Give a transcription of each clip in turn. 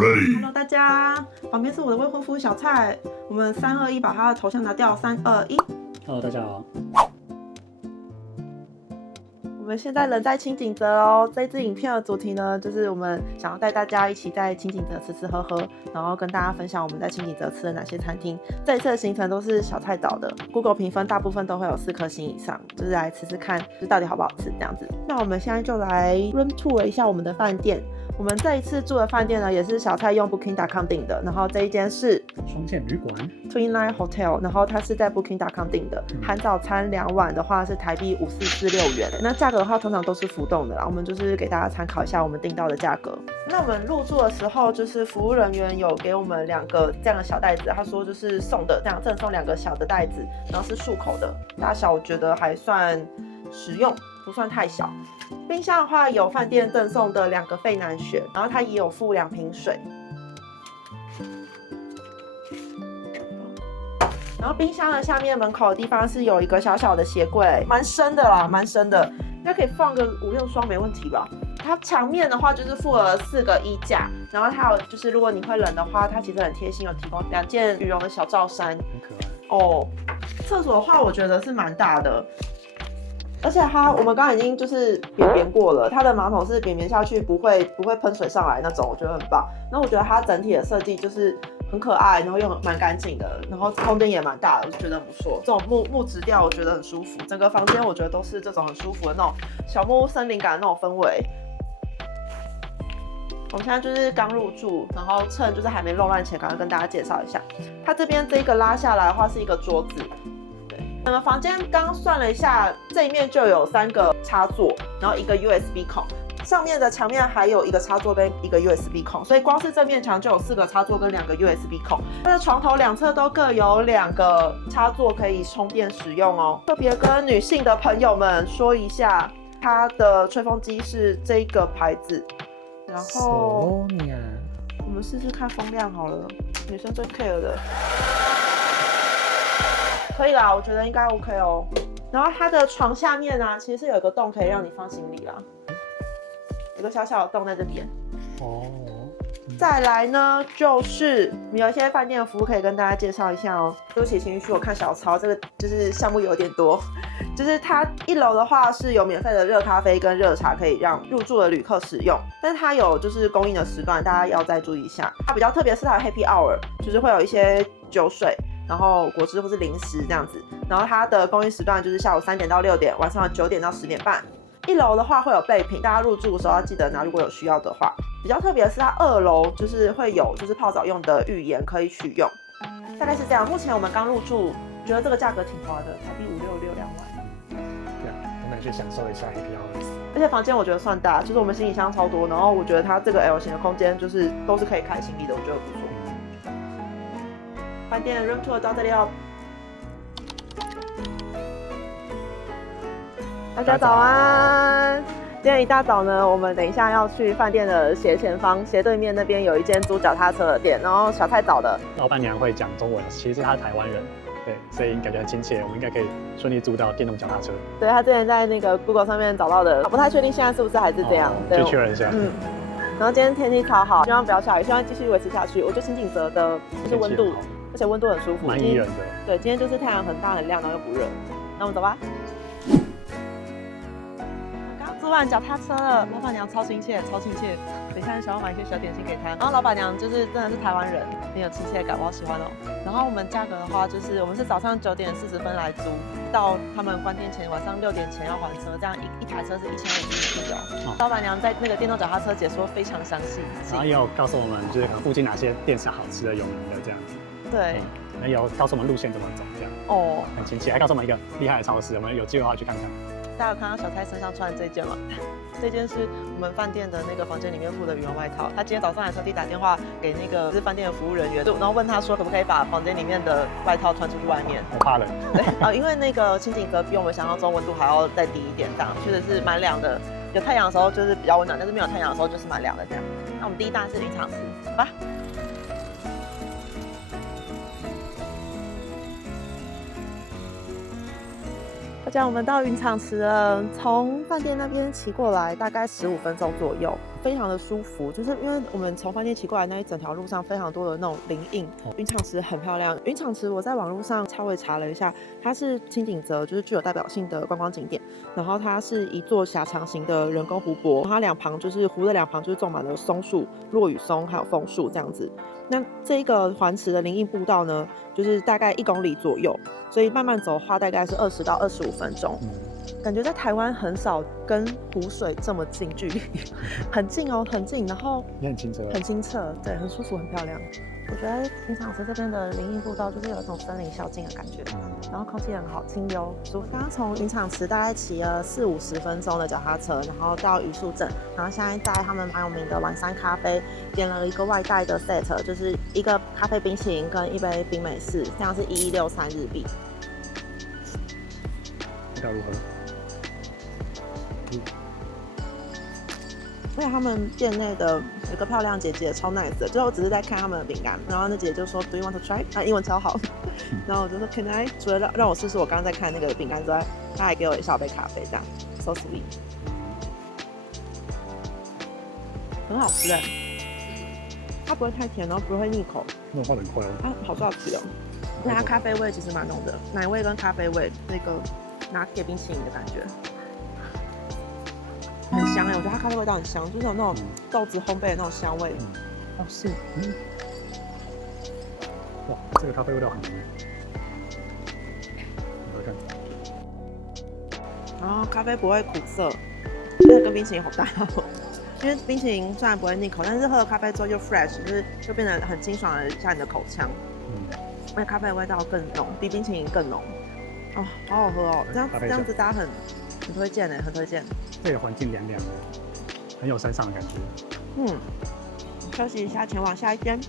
Hello， 大家，旁边是我的未婚夫小蔡。我们3、2、1，把他的头像拿掉。3、2、1。Hello， 大家好。我们现在人在清景泽哦。这支影片的主题呢，就是我们想要带大家一起在清景泽吃吃喝喝，然后跟大家分享我们在清景泽吃了哪些餐厅。这一次的行程都是小蔡找的 ，Google 评分大部分都会有4颗星以上，就是来吃吃看，就是到底好不好吃这样子。那我们现在就来 room tour 一下我们的饭店。我们这一次住的饭店呢，也是小蔡用 Booking.com 订的，然后这一间是双线旅馆 Twin Line Hotel， 然后它是在 Booking.com 订的，含早餐2晚的话是台币5446元，那价格的话通常都是浮动的啦，我们就是给大家参考一下我们订到的价格。那我们入住的时候，就是服务人员有给我们2个这样的小袋子，他说就是送的，这样赠送2个小的袋子，然后是漱口的，大小我觉得还算实用，不算太小。冰箱的话有饭店赠送的2个费南雪，然后它也有附2瓶水。然后冰箱的下面门口的地方是有一个小小的鞋柜，蛮深的啦，蛮深的，应该可以放个5、6双没问题吧。它墙面的话就是附了4个衣架，然后它有就是如果你会冷的话，它其实很贴心，有提供2件羽绒的小罩衫，很可爱哦。厕所的话，我觉得是蛮大的。而且我们刚刚已经就是扁过了，它的马桶是扁下去不会喷水上来那种，我觉得很棒。然后我觉得它整体的设计就是很可爱，然后又蛮干净的，然后空间也蛮大的，我就觉得很不错。这种木质调我觉得很舒服，整个房间我觉得都是这种很舒服的那种小木屋森林感的那种氛围。我们现在就是刚入住，然后趁就是还没弄乱前，赶快跟大家介绍一下，它这边这个拉下来的话是一个桌子。整个房间刚算了一下，这一面就有3个插座，然后1个 USB 孔，上面的墙面还有1个插座跟1个 USB 孔，所以光是这面墙就有4个插座跟2个 USB 孔。它的床头2侧都各有2个插座可以充电使用哦。特别跟女性的朋友们说一下，它的吹风机是这个牌子，然后我们试试看风量好了，女生最 care 的。可以啦，我觉得应该 OK 哦。然后它的床下面啊，其实是有一个洞可以让你放行李啦，有个小小的洞在这边。哦。再来呢，就是有一些饭店的服务可以跟大家介绍一下哦。对不起，请允许我看小抄，这个就是项目有点多。就是它1楼的话是有免费的热咖啡跟热茶可以让入住的旅客使用，但是它有就是供应的时段，大家要再注意一下。它比较特别是它的 Happy Hour， 就是会有一些酒水，然后果汁或是零食这样子，然后它的供应时段就是下午3点到6点，晚上9点到10点半。1楼的话会有备品，大家入住的时候要记得拿，如果有需要的话。比较特别的是它2楼就是会有就是泡澡用的浴盐可以取用，大概是这样。目前我们刚入住，觉得这个价格挺划的，台币5662万。对啊，我们去享受一下 Happy Hours。而且房间我觉得算大，就是我们行李箱超多，然后我觉得它这个 L 型的空间就是都是可以开行李的，我觉得不错。饭店的 room tour 到这里哦。大家早安！今天一大早呢，我们等一下要去饭店的斜前方、斜对面那边有一间租脚踏车的店，然后小蔡找的。老板娘会讲中文，其实她台湾人，对，所以感觉很亲切，我们应该可以顺利租到电动脚踏车。对，他之前在那个 Google 上面找到的，不太确定现在是不是还是这样，去确认一下。然后今天天气超好，希望不要下雨，希望继续维持下去。我觉得清景泽的就是温度，而且温度很舒服，蛮宜人的。对，今天就是太阳很大很亮，然后又不热。那我们走吧。租完脚踏车了，老板娘超亲切，超亲切。等一下想要买一些小点心给她，然后老板娘就是真的是台湾人，很有亲切感，我好喜欢哦。然后我们价格的话，就是我们是早上9点40分来租，到他们关店前晚上6点前要还车，这样一台车是1500哦。老板娘在那个电动脚踏车解说非常详细，然后也有告诉我们就是可能附近哪些店是好吃的、有名的这样子。对。那有告诉我们路线怎么走，这样哦，很亲切，还告诉我们一个厉害的超市，我们有机会的话去看看。大家有看到小蔡身上穿的这件吗？这件是我们饭店的那个房间里面附的羽绒外套。他今天早上还特地打电话给那个就是饭店的服务人员，然后问他说可不可以把房间里面的外套穿出去外面。我怕冷。对因为那个清景泽比我们想象中温度还要再低一点，这样确实是蛮凉的。有太阳的时候就是比较温暖，但是没有太阳的时候就是蛮凉的这样。那我们第一站是渔场池，走吧。大家，我们到云场池了，从饭店那边骑过来大概15分钟左右。非常的舒服，就是因为我们从饭店骑过来那一整条路上非常多的那种林荫，云场池很漂亮。云场池我在网络上稍微查了一下，它是清景泽就是具有代表性的观光景点，然后它是一座狭长型的人工湖泊，它两旁就是湖的两旁就是种满了松树、落羽松还有枫树这样子。那这一个环池的林荫步道呢，就是大概1公里左右，所以慢慢走的话大概是20到25分钟。感觉在台湾很少跟湖水这么近距离，很近哦，很近，然后也很清澈，很清澈，对，很舒服，很漂亮。我觉得云场池这边的林荫步道就是有一种森林小径的感觉，然后空气很好，清幽舒服。刚刚从云场池大概骑了40-50分钟的脚踏车，然后到榆树镇，然后现在在他们蛮有名的晚山咖啡点了一个外带的 set， 就是一个咖啡冰淇淋跟一杯冰美式，这样是1163日币。味道如何？而且他们店内的有个漂亮姐姐超 nice 的，就我只是在看他们的饼干，然后那姐姐就说 Do you want to try？ 英文超好，然后我就说 Can I？ 除了让我试试我刚刚在看那个饼干之外，她还给我一小杯咖啡，这样 so sweet， 很好吃哎，它不会太甜，然后不会腻口，那画得很快哦，它好好吃哦，那它咖啡味其实蛮浓的，奶味跟咖啡味，那个拿铁冰淇淋的感觉。很香哎，我觉得它咖啡味道很香，就是有那种豆子烘焙的那种香味，好细。哇，这个咖啡味道很浓。来看。然后咖啡不会苦涩，这个跟冰淇淋好搭哦。因为冰淇淋虽然不会腻口，但是喝了咖啡之后就 fresh， 就变得很清爽的下你的口腔。那咖啡的味道更浓，比冰淇淋更浓。哦，好好喝哦，这样子搭很推荐哎，很推荐。这个环境凉凉的，很有山上的感觉。休息一下，前往下一间。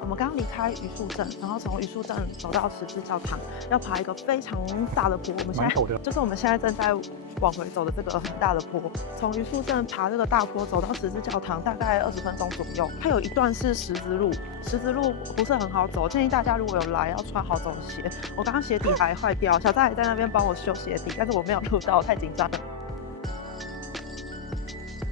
我们刚刚离开榆树镇，然后从榆树镇走到十字教堂，要爬一个非常大的坡。我们现在就是我们现在正在往回走的这个很大的坡。从榆树镇爬这个大坡走到十字教堂，大概20分钟左右。它有一段是石子路，石子路不是很好走，建议大家如果有来要穿好走的鞋。我刚刚鞋底还坏掉，小扎也在那边帮我修鞋底，但是我没有录到，太紧张了。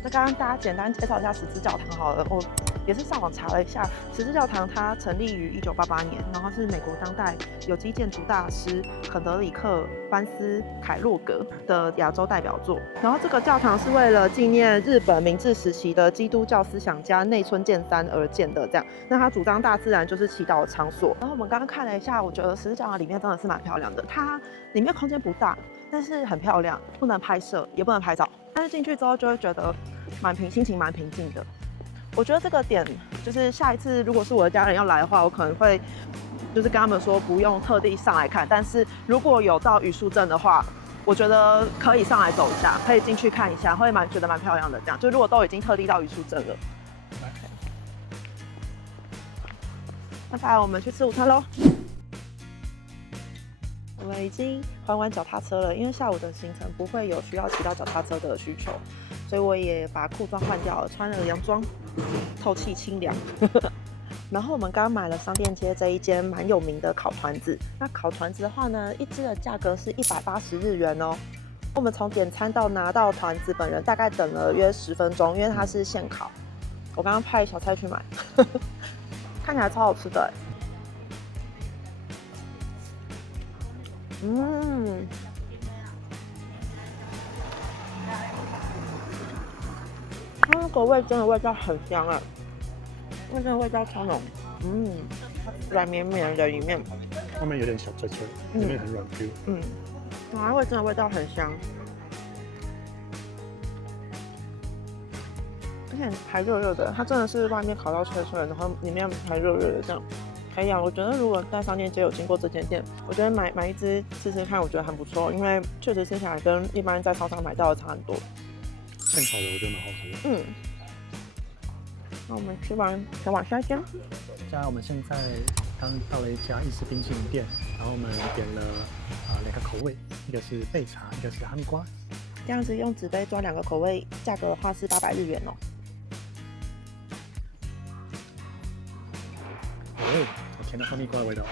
那刚刚大家简单介绍一下十字教堂好了，我也是上网查了一下，十字教堂它成立于1988年，然后是美国当代有机建筑大师肯德里克·班斯凯洛格的亚洲代表作。然后这个教堂是为了纪念日本明治时期的基督教思想家内村健三而建的。这样，那他主张大自然就是祈祷的场所。然后我们刚刚看了一下，我觉得十字教堂里面真的是蛮漂亮的，它里面空间不大，但是很漂亮，不能拍摄也不能拍照，但是进去之后就会觉得心情蛮平静的。我觉得这个点就是下一次如果是我的家人要来的话，我可能会就是跟他们说不用特地上来看，但是如果有到榆树镇的话，我觉得可以上来走一下，可以进去看一下，会觉得蛮漂亮的。这样就如果都已经特地到榆树镇了，那再来我们去吃午餐咯。我们已经还完脚踏车了，因为下午的行程不会有需要骑到脚踏车的需求，所以我也把裤装换掉了，穿了洋装，透气清凉。然后我们刚买了商店街这一间蛮有名的烤团子，那烤团子的话呢，一只的价格是180日元哦。我们从点餐到拿到团子本人大概等了约10分钟，因为它是现烤。我刚刚派小蔡去买，看起来超好吃的。它那个味真的味道很香哎，那真的味道超浓，软绵绵的里面，外面有点小脆脆，里面很软 Q，它味真的味道很香，而且还热热的，它真的是外面烤到脆脆，然后里面还热热的这样。可以啊，我觉得如果在商店街有经过这间店，我觉得买一支吃吃看，我觉得很不错，因为确实吃起来跟一般在超商买到的差很多。现烤的我觉得蛮好吃的。那我们吃完前往下一间。我们现在刚到了一家意式冰淇淋店，然后我们点了2个口味，一个是焙茶，一个是哈密瓜。这样子用纸杯装2个口味，价格的话是800日元哦。好甜的哈密瓜的味道，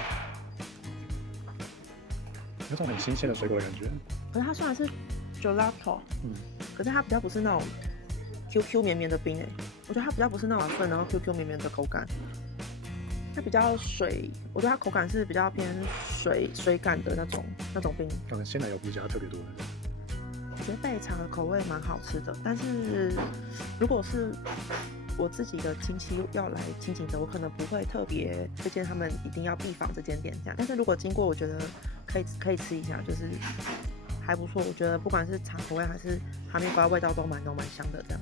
有种很新鲜的水果的感觉。可是它虽然是 gelato，可可是它比较不是那种 QQ 绵绵的冰我觉得它比较不是那种顺然后 QQ 绵绵的口感，它比较水，我觉得它口感是比较偏水感的那种冰。可能鲜奶油比较特别多的。我觉得备茶的口味蛮好吃的，但是如果是我自己的亲戚要来清景泽，我可能不会特别推荐他们一定要必访这间店这样。但是如果经过，我觉得可以吃一下，就是还不错。我觉得不管是茶口味还是哈密瓜味道都蛮香的这样。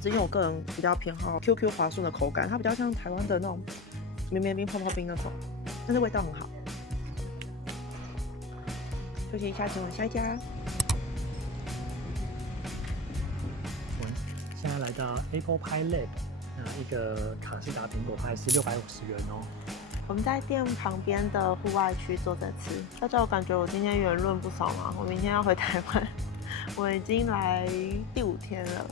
只因为我个人比较偏好 QQ 滑顺的口感，它比较像台湾的那种绵绵冰、泡泡冰那种，但是味道很好。休息一下，前往下一家。现在来到 Apple Pie Lab， 那一个卡士达苹果派是650元哦。我们在店旁边的户外区坐着吃。大家有感觉我今天圆润不少吗？我明天要回台湾，我已经来第5天了。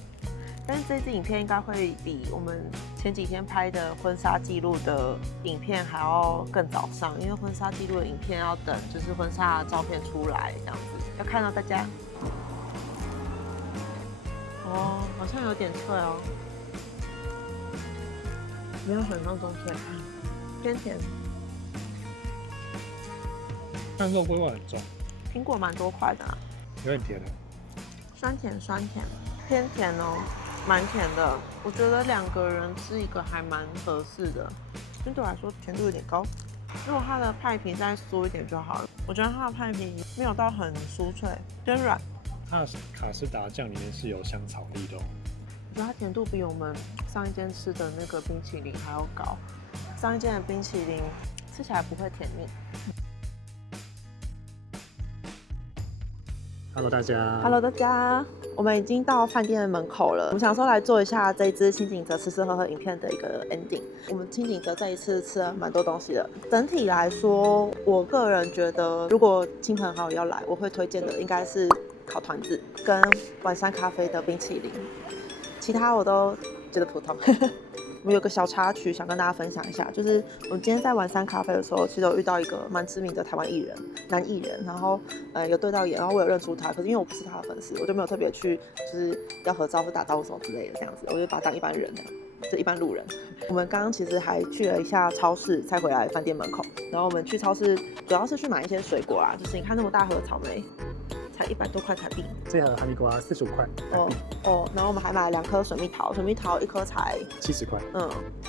但是这支影片应该会比我们前几天拍的婚纱记录的影片还要更早上，因为婚纱记录的影片要等就是婚纱的照片出来这样子，要看到大家。哦，好像有点脆哦，没有想象中脆，偏甜。但肉桂味很重，苹果蛮多块的啊，有点甜的，酸甜，偏甜哦，蛮甜的。我觉得2个人吃一个还蛮合适的，对我来说甜度有点高。如果它的派皮再酥一点就好了。我觉得它的派皮没有到很酥脆，偏软。它的卡士达酱里面是有香草粒的哦。我觉得它甜度比我们上一间吃的那个冰淇淋还要高。上一间的冰淇淋吃起来不会甜腻。Hello 大家 ，Hello 大家，我们已经到饭店的门口了。我们想说来做一下这一支清景泽吃吃喝喝影片的一个 ending。我们清景泽这一次吃了蛮多东西的。整体来说，我个人觉得，如果亲朋好友要来，我会推荐的应该是烤团子跟晚山咖啡的冰淇淋，其他我都觉得普通。我们有个小插曲想跟大家分享一下，就是我们今天在晚山咖啡的时候，其实有遇到一个蛮知名的台湾艺人，男艺人，然后有对到眼，然后我有认出他，可是因为我不是他的粉丝，我就没有特别去就是要合照或打招呼什么之类的这样子，我就把他当一般人这样，就一般路人。我们刚刚其实还去了一下超市，才回来饭店门口，然后我们去超市主要是去买一些水果啦，就是你看那么大盒草莓。才100多块台币，这盒哈密瓜45块。然后我们还买了2颗水蜜桃，水蜜桃1颗才70块，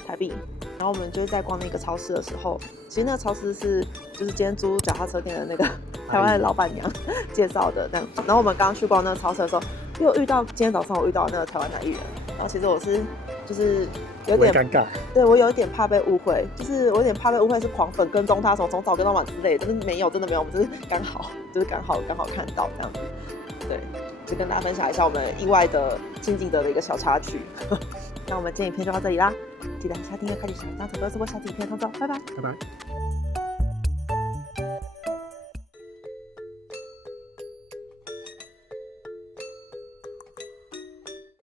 台币。然后我们就是在逛那个超市的时候，其实那个超市是就是今天租脚踏车店的那个台湾的老板娘介绍的这样。然后我们刚刚去逛那个超市的时候，又遇到今天早上我遇到那个台湾男艺人，然后其实我是就是有点尴尬，对我有一点怕被误会，就是我有点怕被误会是狂粉跟踪他，从早跟到晚之类的，真的没有，我们只是刚好看到这样子，对，就跟大家分享一下我们意外的清景泽的一个小插曲。那我们今天影片就到这里啦，记得按下订阅、开启小铃铛，才不会错过下期影片通知，拜拜。